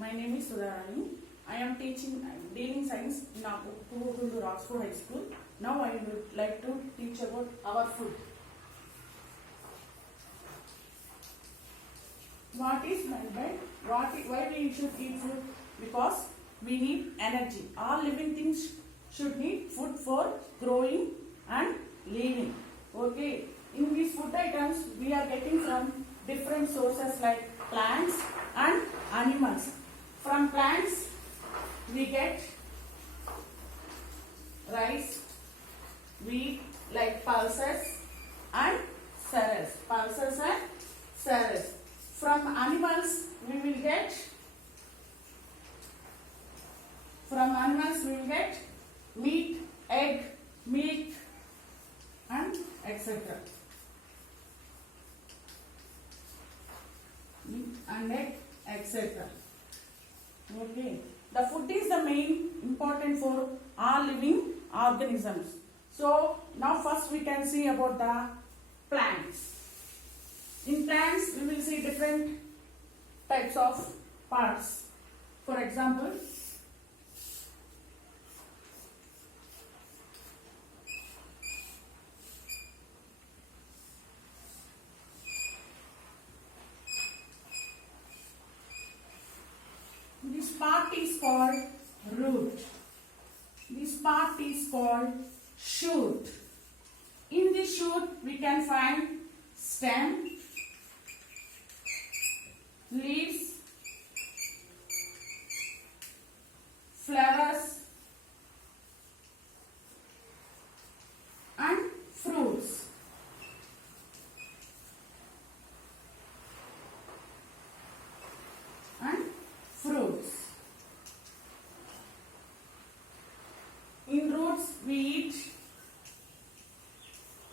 My name is Sudharani. I am teaching dealing science in Kuvugundur Oxford High School. Now I would like to teach about our food. What is meant by why we should eat food? Because we need energy. All living things should need food for growing and living. Okay. In these food items we are getting from different sources like plants and animals. From plants we get rice, wheat like pulses and cereals. Pulses and cereals. From animals we will get meat, egg, milk and etc. Meat and egg, etc. Okay. The food is the main important for all living organisms. So now first we can see about the plants. In plants we will see different types of parts. For example, this part is called root. This part is called shoot. In this shoot we can find stem, leaves, flowers and fruits. In roots we eat,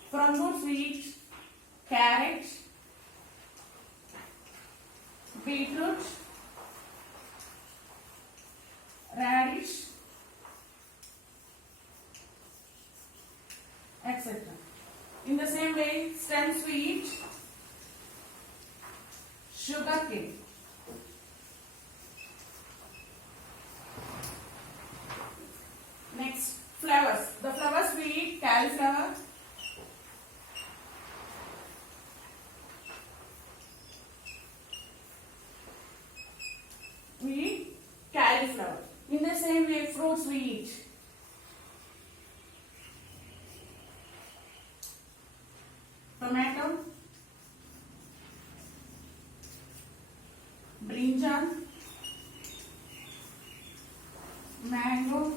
from roots we eat carrot, beetroot, radish, etc. In the same way, stems we eat sugarcane. Next, flowers. The flowers we eat cauliflower, In the same way, fruits we eat tomato, brinjal, mango,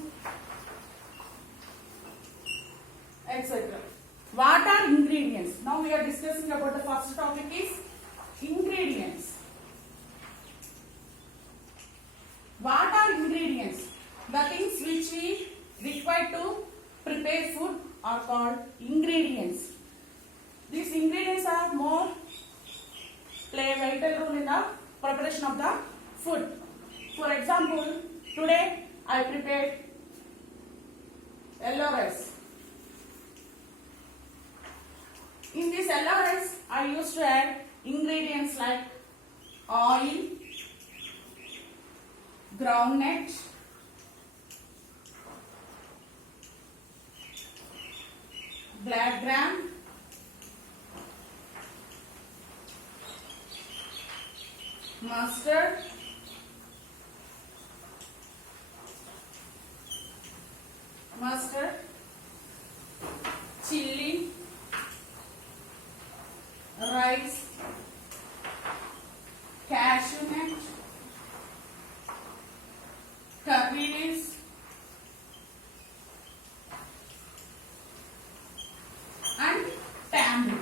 etc. What are ingredients? Now we are discussing about the first topic is ingredients. What are ingredients? The things which we require to prepare food are called ingredients. These ingredients are play a vital role in the preparation of the food. For example, today I prepared yellow rice. In this yellow rice, I used to add ingredients like oil, groundnut, black gram, mustard, chili, rice, cashew nut, curry leaves, and tamarind.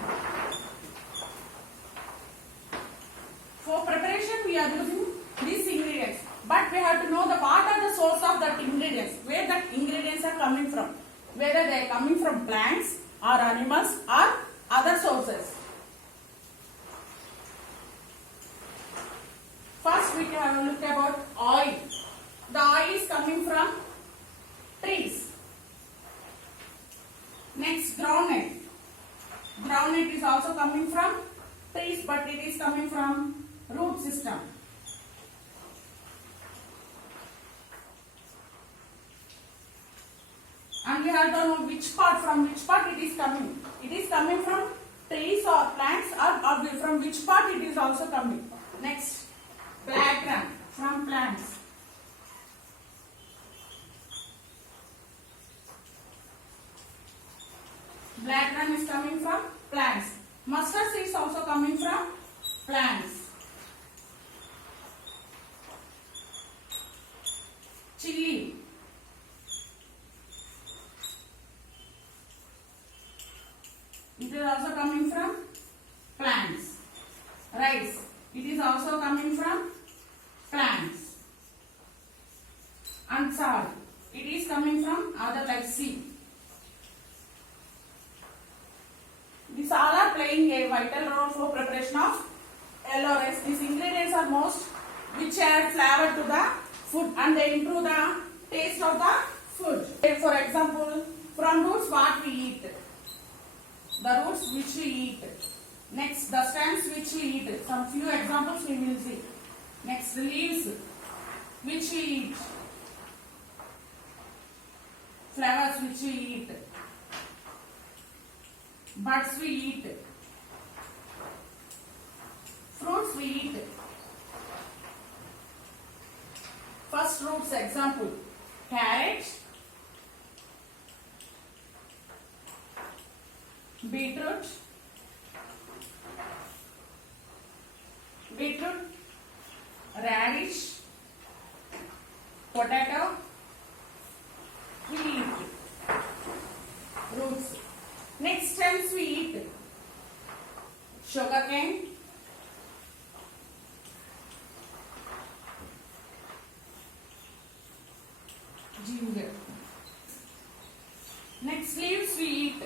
For preparation we are using these ingredients, but we have to know the what are the source of that ingredients, where that ingredients are coming from, whether they are coming from plants or animals or other sources. First we can have a look about oil. The oil is coming from trees. Next, groundnut. Groundnut is also coming from trees, but it is coming from root system. we have to know which part, from which part it is coming. It is coming from trees or plants, or from which part it is also coming. Next, background from plants. Black run is coming from plants. Mustard seed is also coming from plants. Chili. It is also coming from plants. Rice. It is also coming from plants. And salt. It is coming from other like sea. These all are playing a vital role for preparation of LRS. These ingredients are most which add flavor to the food and they improve the taste of the food. For example, from roots what we eat. The roots which we eat. Next, the stems which we eat. Some few examples we will see. Next, the leaves which we eat. Flowers which we eat. Buds we eat. Fruits we eat. First roots example. Carrot. Beetroot. Radish. Potato. We eat. Roots. Next stems we eat. Sugarcane. Ginger. Next leaves we eat.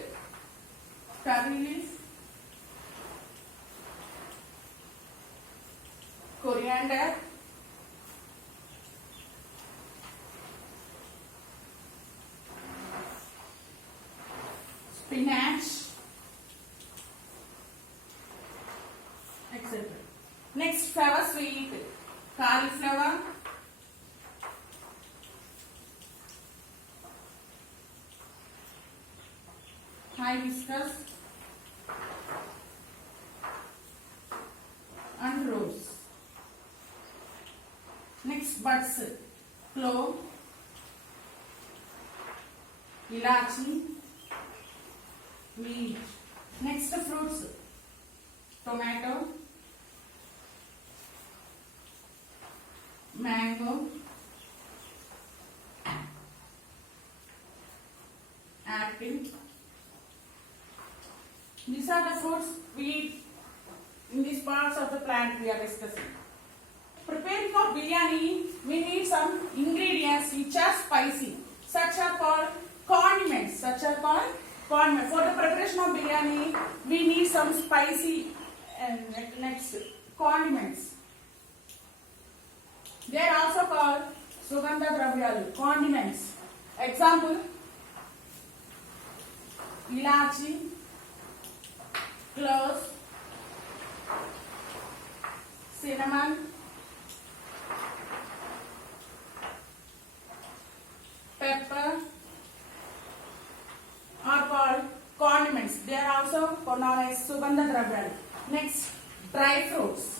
Curry leaf. Coriander. Spinach, etc. Next, flowers we eat. Cauliflower, hibiscus, and rose. Next, buds. Clove, ilachi, wheat. Next, fruits. Tomato, mango, apple. These are the fruits we eat in these parts of the plant we are discussing. Preparing for biryani, we need some ingredients which are spicy. Such are called condiments. For the preparation of biryani, we need some spicy next condiments. They are also called sugandha dravyalu, condiments. Example, ilachi, cloves, cinnamon, pepper are called condiments. They are also known as sugandha dravyalu. Next, dry fruits.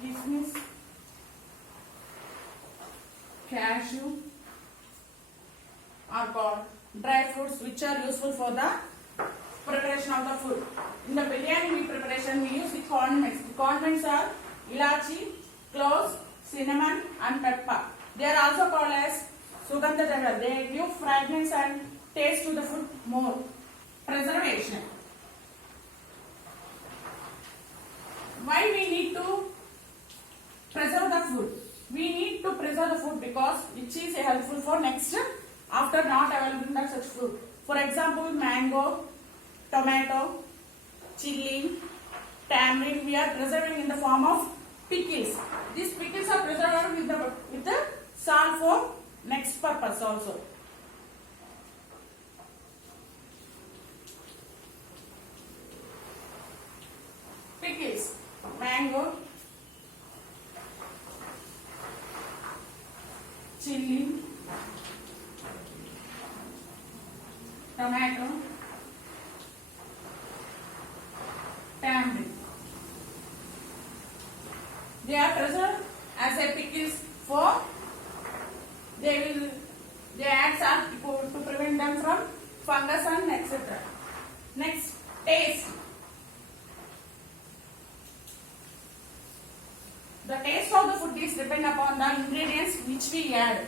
Kismis, cashew are called dry fruits which are useful for the preparation of the food. In the biryani preparation, we use the condiments. The condiments are ilachi, cloves, cinnamon, and pepper. They are also called as sugandha dravyalu. They give fragrance and taste to the food more. Preservation. Why we need to preserve the food? We need to preserve the food because which is helpful for next after not available in such food. For example, mango, tomato, chili, tamarind, we are preserving in the form of pickles. These pickles are preserved with the salt for next purpose also. mango, chili, tomato, tamarind. They are preserved as a pickles for they add salt to prevent them from fungus and etc. Next, taste. The taste of the food is depend upon the ingredients which we add.